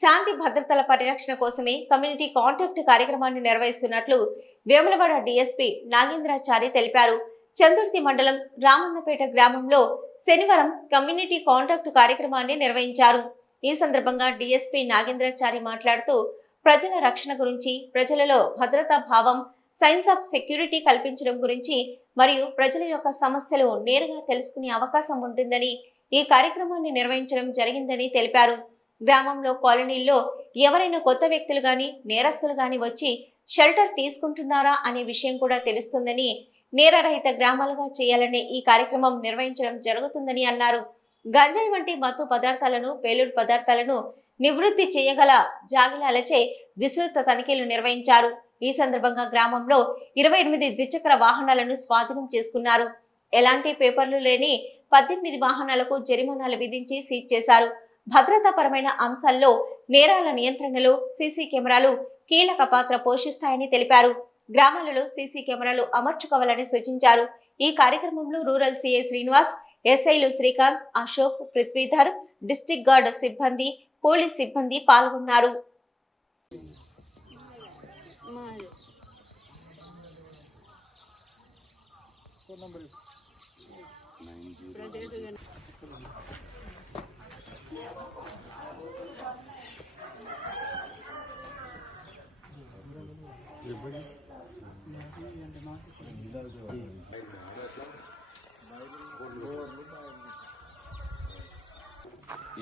శాంతి భద్రతల పరిరక్షణ కోసమే కమ్యూనిటీ కాంటాక్ట్ కార్యక్రమాన్ని నిర్వహిస్తున్నట్లు వేములవాడ డీఎస్పీ నాగేంద్రాచారి తెలిపారు. చందుర్తి మండలం రామన్నపేట గ్రామంలో శనివారం కమ్యూనిటీ కాంటాక్ట్ కార్యక్రమాన్ని నిర్వహించారు. ఈ సందర్భంగా డీఎస్పీ నాగేంద్రాచారి మాట్లాడుతూ ప్రజల రక్షణ గురించి ప్రజలలో భద్రతా భావం సైన్స్ ఆఫ్ సెక్యూరిటీ కల్పించడం గురించి మరియు ప్రజల యొక్క సమస్యలు నేరుగా తెలుసుకునే అవకాశం ఉంటుందని ఈ కార్యక్రమాన్ని నిర్వహించడం జరిగిందని తెలిపారు. గ్రామంలో కాలనీల్లో ఎవరైనా కొత్త వ్యక్తులు కానీ నేరస్తులు కానీ వచ్చి షెల్టర్ తీసుకుంటున్నారా అనే విషయం కూడా తెలుస్తుందని నేరరహిత గ్రామాలుగా చేయాలనే ఈ కార్యక్రమం నిర్వహించడం జరుగుతుందని అన్నారు. గంజాయి వంటి మత్తు పదార్థాలను పేలుడు పదార్థాలను నివృత్తి చేయగల జాగిలాలచే విస్తృత తనిఖీలు నిర్వహించారు. ఈ సందర్భంగా గ్రామంలో ఇరవై ఎనిమిది ద్విచక్ర వాహనాలను స్వాధీనం చేసుకున్నారు. ఎలాంటి పేపర్లు లేని పద్దెనిమిది వాహనాలకు జరిమానాలు విధించి సీజ్ చేశారు. భద్రతాపరమైన అంశాల్లో నేరాల నియంత్రణలో సీసీ కెమెరాలు కీలక పాత్ర పోషిస్తాయని తెలిపారు. గ్రామాలలో సీసీ కెమెరాలు అమర్చుకోవాలని సూచించారు. ఈ కార్యక్రమంలో రూరల్ సీఏ శ్రీనివాస్ ఎస్ఐలు శ్రీకాంత్ అశోక్ పృథ్వీధర్ డిస్టిక్ గార్డ్ సిబ్బంది పోలీస్ సిబ్బంది పాల్గొన్నారు.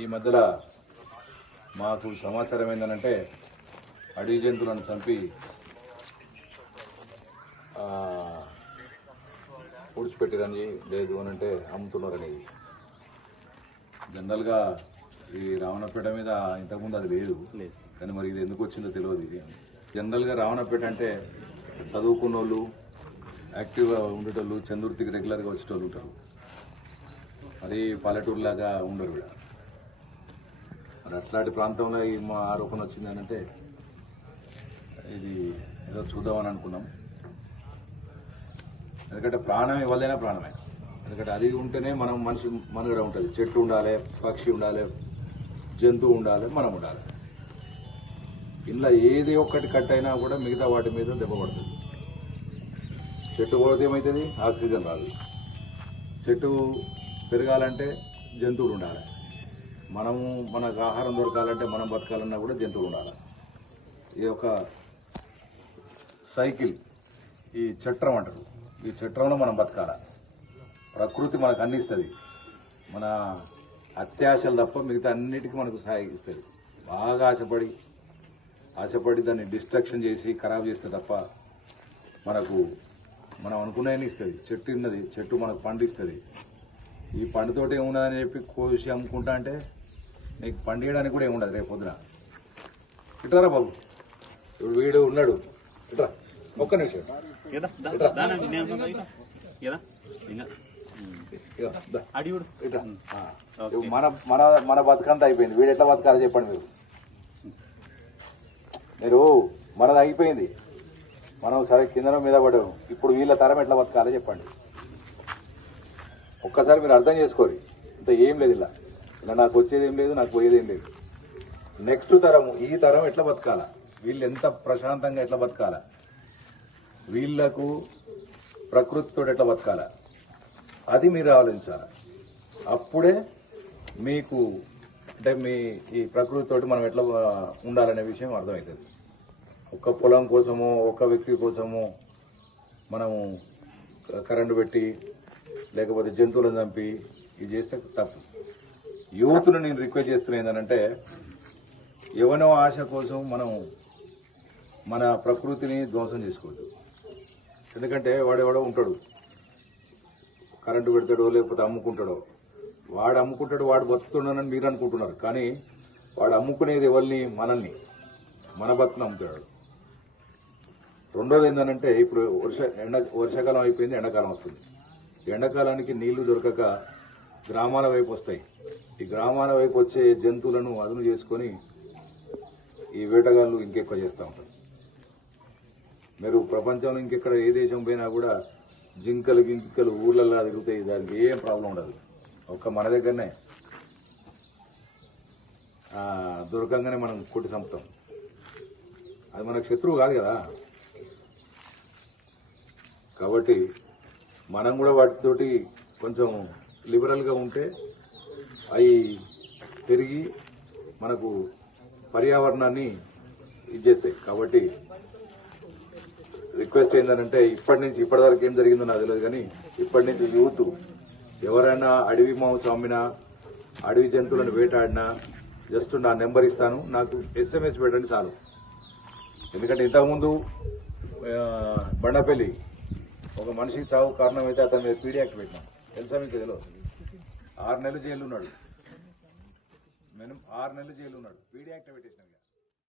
ఈ మధ్యలో మాకు సమాచారం ఏంటంటే అడవి జంతువులను చంపి పూడ్చిపెట్టిరని లేదు అని అంటే అమ్ముతున్నారు అనేది జనరల్గా ఈ రావణపేట మీద ఇంతకుముందు అది లేదు. కానీ మరి ఇది ఎందుకు వచ్చిందో తెలియదు ఇది. జనరల్గా రావణపేట అంటే చదువుకున్న వాళ్ళు యాక్టివ్గా ఉండేటోళ్ళు చంద్రుతికి రెగ్యులర్గా వచ్చేటోళ్ళు ఉంటారు. అది పల్లెటూరులాగా ఉండరు కూడా మరి అట్లాంటి ప్రాంతంలో ఈ మా ఆరోపణ వచ్చింది అంటే ఇది ఏదో చూద్దామని అనుకున్నాం. ఎందుకంటే ప్రాణం ఎవరిదైనా ప్రాణమే. ఎందుకంటే అది ఉంటేనే మనం మనిషి మనుగడ ఉంటుంది. చెట్టు ఉండాలి పక్షి ఉండాలి జంతువు ఉండాలి మనం ఉండాలి. ఇలా ఏది ఒక్కటి కట్ అయినా కూడా మిగతా వాటి మీద దెబ్బ పడుతుంది. చెట్టు పోతే ఏమవుతుంది ఆక్సిజన్ రాదు. చెట్టు పెరగాలంటే జంతువులు ఉండాలి. మనము మనకు ఆహారం దొరకాలంటే మనం బతకాలన్నా కూడా జంతువులు ఉండాలి. ఇది ఒక సైకిల్ ఈ చట్రం అంటారు. ఈ చట్రంలో మనం బతకాల. ప్రకృతి మనకు అందిస్తుంది మన అత్యాశలు తప్ప మిగతా అన్నిటికీ మనకు సహాయిస్తుంది బాగా ఆశపడి ఆశపడి దాన్ని డిస్ట్రక్షన్ చేసి ఖరాబ్ చేస్తే తప్ప మనకు మనం అనుకునేది ఇస్తుంది. చెట్టు ఉన్నది చెట్టు మనకు పండిస్తుంది ఈ పండుతోటి ఏమున్నదని చెప్పి కోసి అమ్ముకుంటా అంటే నీకు పండియడానికి కూడా ఏముండదు రేపు పొద్దున. ఇట్రారా బాబు. ఇప్పుడు వీడు ఉన్నాడు. ఇట్రా. ఒక్క నిమిషం. ఇట్రా. మన మన మన బతుకంతా అయిపోయింది. వీడు ఎట్లా బతకాలో చెప్పండి మీరు. మీరు మనది అయిపోయింది మనం సరే కిందన మీద పడాము ఇప్పుడు వీళ్ళ తరం ఎట్లా బతకాలో చెప్పండి. ఒక్కసారి మీరు అర్థం చేసుకోరు. అంటే ఏం లేదు ఇలా. ఇలా నాకు వచ్చేది ఏం లేదు నాకు పోయేది ఏం లేదు. నెక్స్ట్ తరం ఈ తరం ఎట్లా బతకాలా? వీళ్ళు ఎంత ప్రశాంతంగా ఎట్లా బతకాలా? వీళ్ళకు ప్రకృతితో ఎట్లా బతకాలా? అది మీరు ఆలోచించాలి. అప్పుడే మీకు అంటే మీ ఈ ప్రకృతితోటి మనం ఎట్లా ఉండాలనే విషయం అర్థమవుతుంది ఒక్క పొలం కోసమో ఒక్క వ్యక్తి కోసమో మనము కరెంటు పెట్టి లేకపోతే జంతువులను చంపి ఇది చేస్తే తప్పు. యూత్ను నేను రిక్వెస్ట్ చేస్తున్నా ఏంటంటే ఎవనో ఆశ కోసం మనం మన ప్రకృతిని ధ్వంసం చేసుకోవద్దు. ఎందుకంటే వాడెవడో ఉంటాడు. కరెంటు పెడతాడో లేకపోతే అమ్ముకుంటాడో. వాడు అమ్ముకుంటాడు వాడు బతుకుతున్నాడని మీరు అనుకుంటున్నారు. కానీ వాడు అమ్ముకునేది ఎవరిని? మనల్ని. మన బతుకుని అమ్ముతాడు. రెండోది ఏంటంటే ఇప్పుడు వర్ష ఎండ వర్షాకాలం అయిపోయింది ఎండాకాలం వస్తుంది. ఎండాకాలానికి నీళ్ళు దొరకక గ్రామాల వైపు వస్తాయి. ఈ గ్రామాల వైపు వచ్చే జంతువులను అదును చేసుకొని ఈ వేటగాళ్ళు ఇంకెక్కువ చేస్తూ ఉంటారు. మీరు ప్రపంచంలో ఇంకెక్కడ ఏ దేశం పోయినా కూడా జింకలు గింకలు ఊర్లలో తిరుగుతాయి దానికి ఏం ప్రాబ్లం ఉండదు. ఒక్క మన దగ్గరనే. దొరకంగానే మనం కొట్టి చంపుతాం. అది మనకు శత్రువు కాదు కదా. కాబట్టి మనం కూడా వాటితోటి కొంచెం లిబరల్గా ఉంటే అవి పెరిగి మనకు పర్యావరణాన్ని ఇచ్చేస్తాయి కాబట్టి రిక్వెస్ట్ ఏంటంటే ఇప్పటి నుంచి ఇప్పటివరకు ఏం జరిగిందో నాకు తెలియదు కానీ ఇప్పటి నుంచి యూత్ ఎవరైనా అడవి మాంసం అమ్మినా అడవి జంతువులను వేటాడినా జస్ట్ నా నెంబర్ ఇస్తాను. నాకు ఎస్ఎంఎస్ పెట్టండి చాలు. ఎందుకంటే ఇంతకుముందు బండపల్లి ఒక మనిషి చావు కారణం అయితే అతని మీద పీడీ యాక్ట్ పెట్టినాం. తెలుసా మీకు తెలియదు? ఆరు నెలలు జైలు ఉన్నాడు. మినిమం ఆరు నెలలు జైలు ఉన్నాడు. PD act పెట్టేసినాం.